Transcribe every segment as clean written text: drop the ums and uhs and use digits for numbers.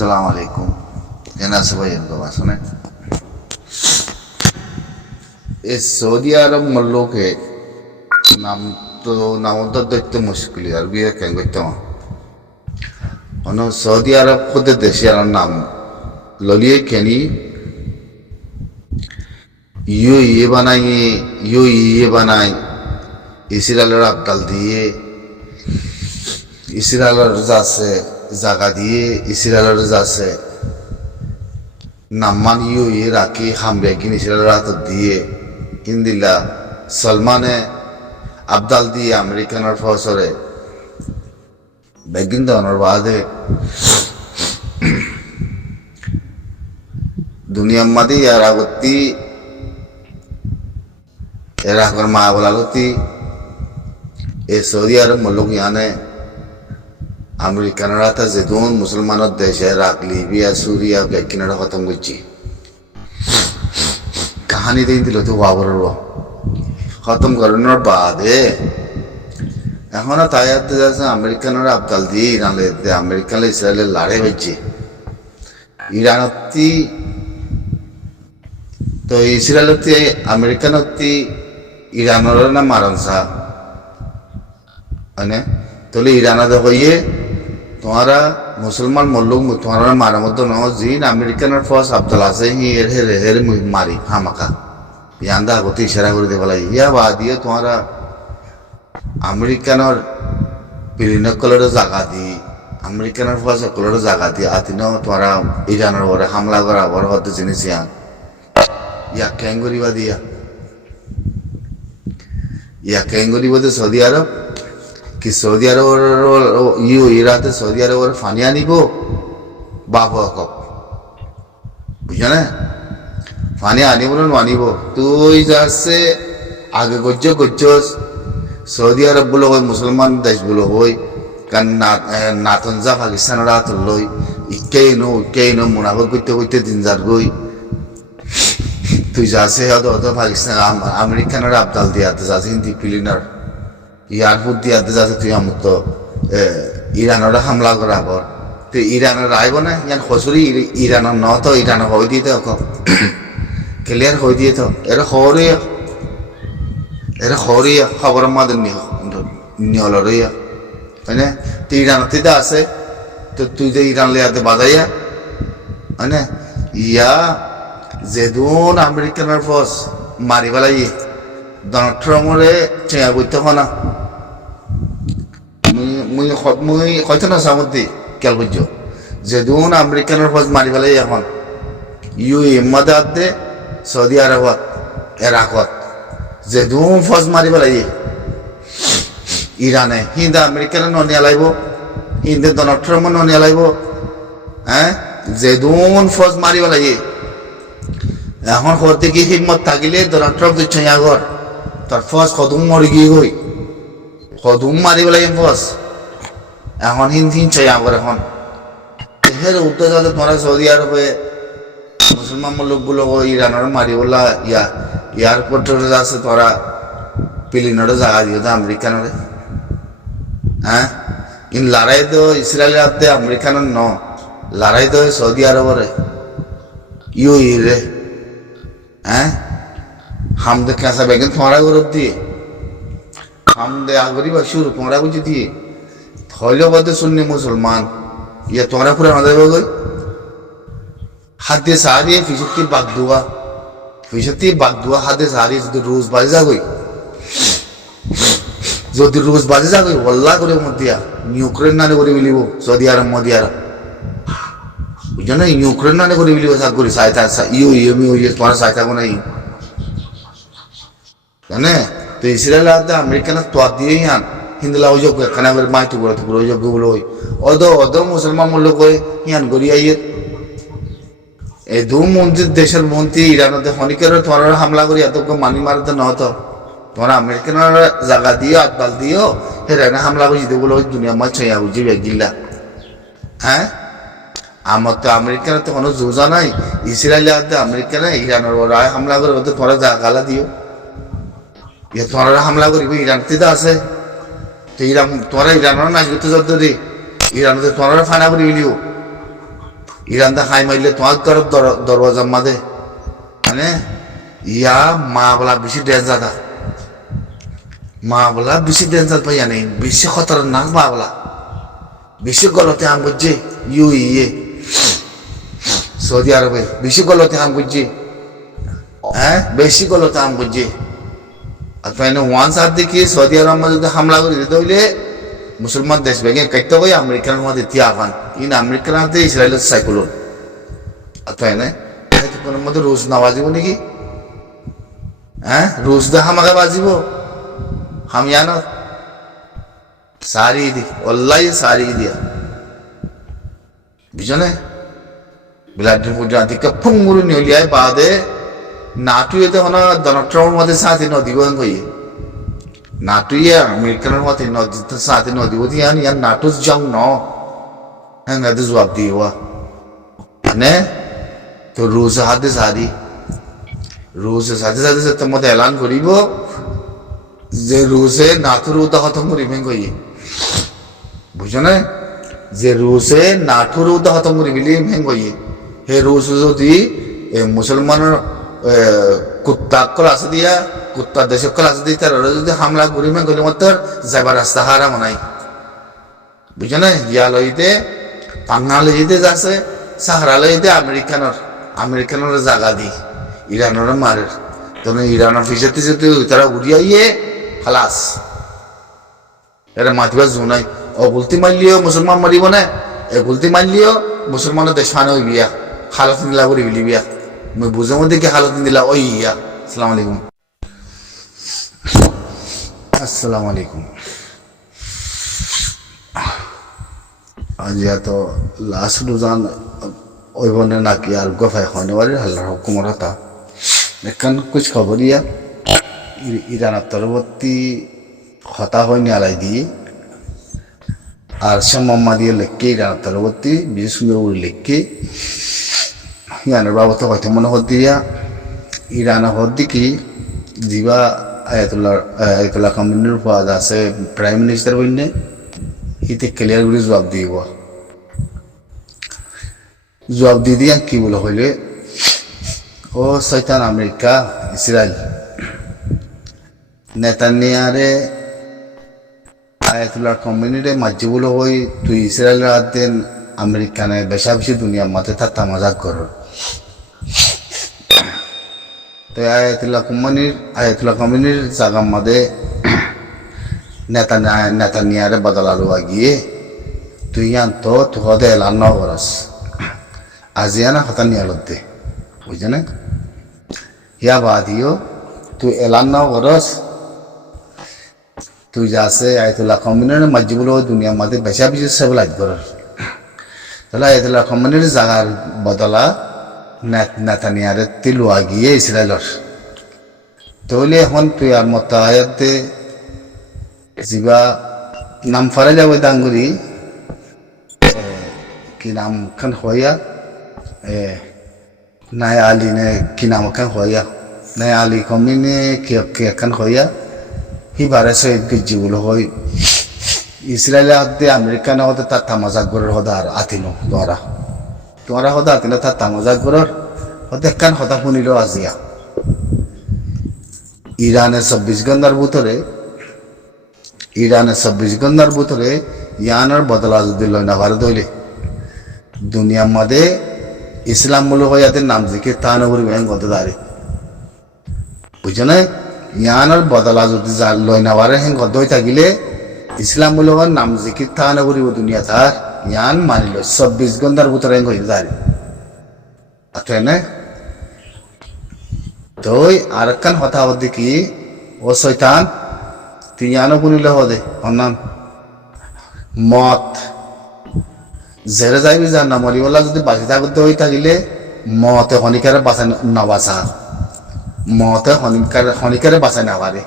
আসসালামু আলাইকুম। কেন আছে ভাই এরকম আসলে এই সৌদি আরব মল্লকে নাম তো নামটা দেখতে মুশকিল আর বিয়ে কেন করতে সৌদি আরব খুদ দেশে আর নাম ললিয়ে কেনি ইয়ে বানাই ইয়ে বানাই ইসরায়েলের আবদাল দিয়ে ইসরায়েলের যাচ্ছে জায়গা দিয়ে ইসরায়েলের যাচ্ছে নাম্মান ইয়ে রাখি হামবে কিন ইসরায়েলের হাত দিয়ে ইন্দিল্লা সলমানে আবদাল দিয়ে আমেরিকানের ফসরে বেগিন দনের বাদে দুনিয়ার মাদি এরাগতি এরা এখন মা বলালতি এ সৌদি আরব মুলুক ইয়ানে আমেরিকানরা তা যে দুন মুসলমানের দেশে ইরাক লিবিয়া সুরিয়া বেকিনারা খতম করছি কাহানি দিন দিল তো বাবর খতম করানোর বাদে এখনো তাইয়ার যাচ্ছে আমেরিকানরা আবদাল দিয়ে ইরানে আমেরিকান ইসরায়েলের লড়াই হচ্ছে ইরানতি তো ইসরায়েলতি আমেরিকানতি ইরানের না মারণ সাহ মানে তাহলে ইরানাতে হইয়ে তোমারা মুসলমান মল্লুক তোমার মারার মতো ন জিন আমেরিকানের ফস আবদাল আছে হি এর হেরে হেরে মারি হামাকা ইয়ান্দা আগতে ইশারা করে দেওয়া লাগে ইয়া বা দিয়ে তোমারা আমেরিকানের বিভিন্ন কলরের জায়গা দি আমেরিকানের ফস কলরের জায়গা দি আতিন তোমারা ইরানের ওরে হামলা করা বড় হতে জিনিস ইয়া ক্যাঙ্গরিবা দিয়া ইয়া ক্যাঙ্গরিবা দে সৌদি আরব কি সৌদি আরবের ইরাতে সৌদি আরবের ফানি আনিব বাপ কপ বুঝছো না ফানি আনিব না আনিব তুই যাচ্ছে আগে গজ্জস সৌদি আরব বলো হয় মুসলমান দেশ বলো হয় কারণ নাতন যা পাকিস্তানের হাত লই ইকেই নো মুনাফত করতে করতে দিন যার গই তুই যাচ্ছে হয়তো পাকিস্তান আমেরিকানের আবদাল দিয়া যাচ্ছে হিন্দি ফিলিনার এয়ারপোর্ট দিয়ে যাচ্ছে তুই আমার তো ইরানের হামলা করা পর তুই ইরানের আইব না ইয়ান খসুরি ইরানের ন তো ইরানের হয়ে দিয়ে তো ক্লিয়ার হয়ে দিয়ে তো এরা খবরে খবর মাদের নিয়লরিয়া হয় না তুই ইরানতে তো আছে তো তুই যে ইরান লিয়াতে বাজাইয়া হয় না ইয়া যেদুন আমেরিকানের ফস মারি পেলাই ডোনাল্ড ট্রাম্পরে চেয়া করতে না মুই হয়তো না সামুদ্রি খেয়াল করছো যেদুন আমেরিকানের ফস মারি পেলাই এখন ইমাদে দে সৌদি আরবত এরাকত যেদুন ফস মারি পেলাই ইরানে হিন্দা আমেরিকানে ননিয়া লাগব হিন্দে ডোনাল্ড ট্রাম্প ননিয়া লাগব হ্যাঁ যেদুন ফস মারি পেলাই এখন করতে কি হিম্মত থাকিলে ডোনাল্ড ট্রাম্প দিচ্ছে আগর তার ফস কদম মরি গিয়ে হই কদম মারি পেলাই ফস এখন হিন চাই আগর এখন হের উত্তর যাতে তোমরা সৌদি আরবে মুসলমান লোকগুলো ইরানের মারি বললা এয়ারপোর্টের আছে তোরা প্লেনের জায়গা দিও তো আমেরিকানের হ্যাঁ ইন লড়াই তো ইসরায়েলের হাতে আমেরিকানের ন লড়াই তো সৌদি আরবরে রে হ্যাঁ হামদে কেঁচা বেগেন তোমরা গরব দিয়ে হামদে আগরি বা শুরু তোমরা বুঝি দিয়ে হইলেও বলতে শুননি মুসলমান ইয়া তোমরা পুরো আমাদের গই হাতে সারিয়ে ফিসতি বাগদুয়া হাতে সারিয়ে যদি রোজ বাজে যা গই যদি রোজ বাজে যা গই ওল্লা করে মধ্যে ইউক্রেন নানে করে মিলিব সৌদি আরব মোদি আরব বুঝছো না ইউক্রেন নানে করে মিলিব সাত করি সাইতা তোমার সাইতা কোনো নাই জানে তো ইসরায়েল হাতে আমেরিকানের তোয়া দিয়ে আন হিন্দুলা অযোগ্য এখানে মাইতি বলে তো পুরো অযোগ্য বলে ওই অদ মুসলমান মূল্য করে ইয়ান গড়িয়া এই দু মন্ত্রী দেশের মন্ত্রী ইরানতে ফনিকের তোমার হামলা করি এত মানি মারতে নহত তোমার আমেরিকানের জায়গা দিও আতবাল দিও হেরানে হামলা করে দিতে বলে ওই দুনিয়া মাছ ছয়া বুঝি বেগিল্লা হ্যাঁ আমার তো আমেরিকানের তো কোনো যোজা নাই ইসরায়েলের হাতে আমেরিকানে ইরানের ওরা হামলা করে ওদের তোমরা জায়গা দিও তোমরা হামলা করিব ইরানতে তো আছে তো ইরান তোমরা ইরানের নাচ করতে যত রে ইরানতে তোমরা ফানা করে মিলিও ইরান দা খাই মারলে তোমার ঘরের দরওয়াজার মাঝে মানে ইয়া মা বলা বেশি ডেঞ্জার দা মা বলা বেশি ডেঞ্জার পাইয়া নেই বেশি খতরনাক মা বলা বেশি গলতে আম করছে ইয়ে সৌদি আরবে বেশি গলতে আম করছে হ্যাঁ বেশি গলতে আম করছে আর তো এনে ওয়ান সার দেখি সৌদি আরব যদি হামলা করে দিতে হইলে মুসলমান দেশ ভেঙে কাটতে হয় আমেরিকার মধ্যে তিয়াফান ইন আমেরিকার হাতে ইসরায়েলের সাইকুলন আর তো এনে কোনোর মধ্যে রুশ না বাজিব নাকি হ্যাঁ রুশ দা হামাকে বাজিব হামিয়ানো সারি দি অল্লাই সারি দিয়া বুঝনে বিলাডিন পর্যন্ত ফুঙ্গুরু নিলিয়ায় বাদে নাটুয়েতে হনা ডোনাল্ড ট্রাম্পের মধ্যে সাথে নদীব কই নাটুয়ে আমেরিকার মধ্যে নদী সাথে নদীব দিয়ান ইয়ান নাটুস জং ন হ্যাঁ গাদে জবাব দিওয়া মানে তো রুশ হাতে সারি রুশের সাথে সাথে সাথে মধ্যে এলান করিব যে রুশে নাটুর উদা খতম করিবে কই বুঝনে যে রুশে নাটুর উদা খতম করিবিলি হেং কই হে রুশ যদি মুসলমানের কুত্তা ক্লাস দিয়া কুত্তা দেশ ক্লাস দিয়ে তারা যদি হামলা করিবে কইলে মত যাবার রাস্তা হারা মনাই বুঝনে ইয়া লইতে পাঙ্গা লইতে যাচ্ছে সাহারা লইতে আমেরিকানের জায়গা দি ইরানের মারে তখন ইরানের ফিসাতে যদি তারা উড়িয়াইয়ে খালাস এটা মাতিবা জোনাই ও গুলতি মারলিও মুসলমান মারিব না এ গুলতি মারলিও মুসলমানের দেশ ফানে ওই বিয়া হালত নিলা করে গেলি বিয়া মই বুঝে মধ্যে কি হালত দিলা ওই ইয়া আসসালামু আলাইকুম আসসালামু আলাইকুম আজ তো লাস্ট রোজান ওই বনে নাকি আর গফায় খাওয়ানে বাড়ি আল্লাহর হুকুমর হতা এখন কুছ খবর ইয়া ইরানের তরবর্তী হতা হয়নি আলাই দিয়ে আর সম্মাম্মা দিয়ে লেখকে ইরানের তরবর্তী বিশেষ সুন্দর করে লেখকে ইয়ানের বাবত হয়তো মনে হত দিয়া ইরান হত কি যিবা আয়াতুল্লাহ খামেনির পাওয়া আছে প্রাইম মিনিস্টার বন্যে হিতে ক্লিয়ার করে জবাব দিব জবাব দিয়ে দিয়া কি বলা হইলে ও শয়তান আমেরিকা ইসরায়েল নেতানিয়ারে আয়াতুল্লাহ খামেনিরে মাজিবুল হই তুই ইসরায়েলের হাতে আমেরিকানে বেশা বেশি দুনিয়ার মাঠে ঠাট্টা মজাক কর তো আয়াতুল্লাহ খামেনির জায়গার মাঝে নেতানিয়ারে বদলালো গিয়ে তুই ইয়ান তো তুহদে এলান ন করস আজিয়ানা হতা নিয়ালত দে বুঝনে ইয়া বাদিও তুই এলান ন করস তুই যাচ্ছে আয়াতুল্লাহ খামেনির মাজিবুল দুনিয়ার মাঝে বেশা বেশি সেবলাইট কর তাহলে আয়াতুল্লাহ খামেনির জায়গার বদলা নেতানিয়ারে তিলুয়া গিয়ে ইসরায়েলর তাহলে এখন তুই আর মতো আয়াত দে যিবা নাম ফারে যাব ডাঙ্গুরি কি নাম খান হইয়া নাই আলী নে কি নাম খান হইয়া নাই আলী কমিনে কি খান হইয়া হিবারে শহীদ গিজি বলে হই ইসরায়েলের হাতে আমেরিকানের হতে তার তামাজাক গরের হদা আর আতিনো তোরা হদা আতিনো তার তামাজাক গরের হতে কান হতা শুনিল আজিয়া ইরানের 24 ঘন্টার ভিতরে ইয়ানের বদলা যদি লয় না ভারত হইলে দুনিয়ার মাঝে ইসলাম মূল হইয়াতে নাম জিকে তা নগরী ব্যাংক গত দাঁড়ে বুঝছো না ইয়ানের বদলা যদি লয় না ভারে হ্যাঁ গত হয়ে থাকিলে ইসলাম মূল নাম জিকে তা নগরী দুনিয়া তার ইয়ান মানিল 24 ঘন্টার ভিতরে হ্যাঁ হয়ে দাঁড়ে আচ্ছা না তো আর একখান কথা হতে কি ও শয়তান তুই ইয়ানো শুনিলে হদে অন্যান মত জেরে যাইবি যা না মরিওয়ালা যদি বাঁচি থাকতে হয়ে থাকিলে মতে শনিকারে বাঁচাই নবাচা মতে শনিকারে বাঁচাই না পারে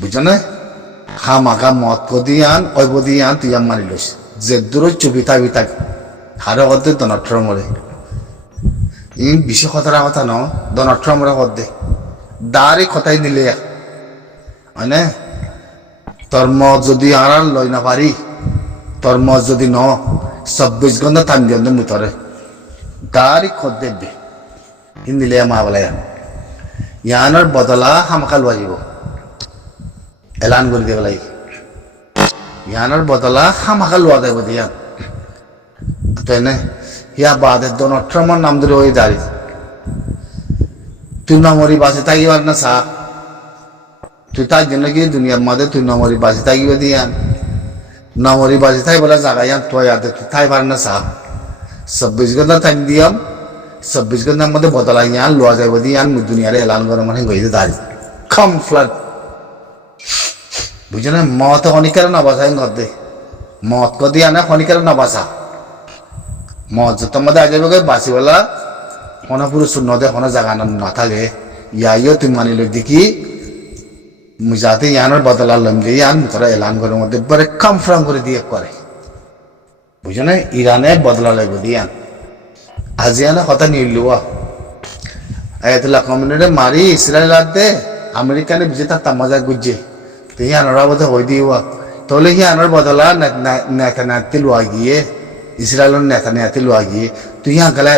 বুঝছো না খামাখা মত কদি আন অবদি আন তুই আম মানি লইস যে দূর চুপি থাকবি থাক হারে হতে ডোনাল্ড ট্রাম্পরে ই বেশি খতরা কথা ন ডোনাল্ড ট্রাম্পরে হদে দাঁড়ি খতাই দিলে হয় না তোর মত যদি আর লই না পারি তোর মত যদি ন 24 ঘন্টা টাইম দিয়ন মুতরে গাড়ি খোদ দেবে হিন্দিলে মা বলে ইয়ানোর বদলা হামাকাল বাজিব এলান করে দিয়ে বলাই ইয়ানোর বদলা হামাকাল লোয়া দেব দিয়ান তো এনে ইয়া বাদে ডোনাল্ড ট্রাম্পের নাম ধরে ওই দাঁড়িয়ে তুই নমরি বাসে থাকিবার না সা তুই তার জন্য কি দুনিয়ার মধ্যে তুই নমরি বাসে থাকিবে দিয়ান নমরি বাসে থাই বলে জায়গায় তো ইয়াতে তুই থাই পার না সা 24 ঘন্টা টাইম দিয়াম 24 ঘন্টার মধ্যে বদলা ইয়ান লোয়া যাইব দিয়ান দুনিয়ার এলান করে মানে গইতে দাঁড়িয়ে কম ফ্লাড বুঝছো না মত খনিকার না বাসায় গদে মত কদি আনা খনিকার না বাসা মত যত মধ্যে আগে বলে বাসিওয়ালা কোনো পুরো শূন্য দে কোনো জায়গা না থাকে ইয়াইও তুমি মানি লোক দেখি যাতে ইয়ানোর বদলা লম দিয়ে ইয়ান তোরা এলান করে মধ্যে পরে কনফার্ম করে দিয়ে করে বুঝো না ইরানে বদলা লাগবে দিয়ান আজিয়ানা কথা নিলুয়া আয়াতুল্লাহ কমিউনিটি মারি ইসরায়েল দে আমেরিকানে বিজেতা তামাজা গুজে তো ইয়ানোরা বোধ হয়ে দিওয়া তাহলে ইয়ানোর বদলা নেতা নেতি লোয়া গিয়ে ইসরায়েলের নেতা নেতি লোয়া গিয়ে তুই ইয়া গেলা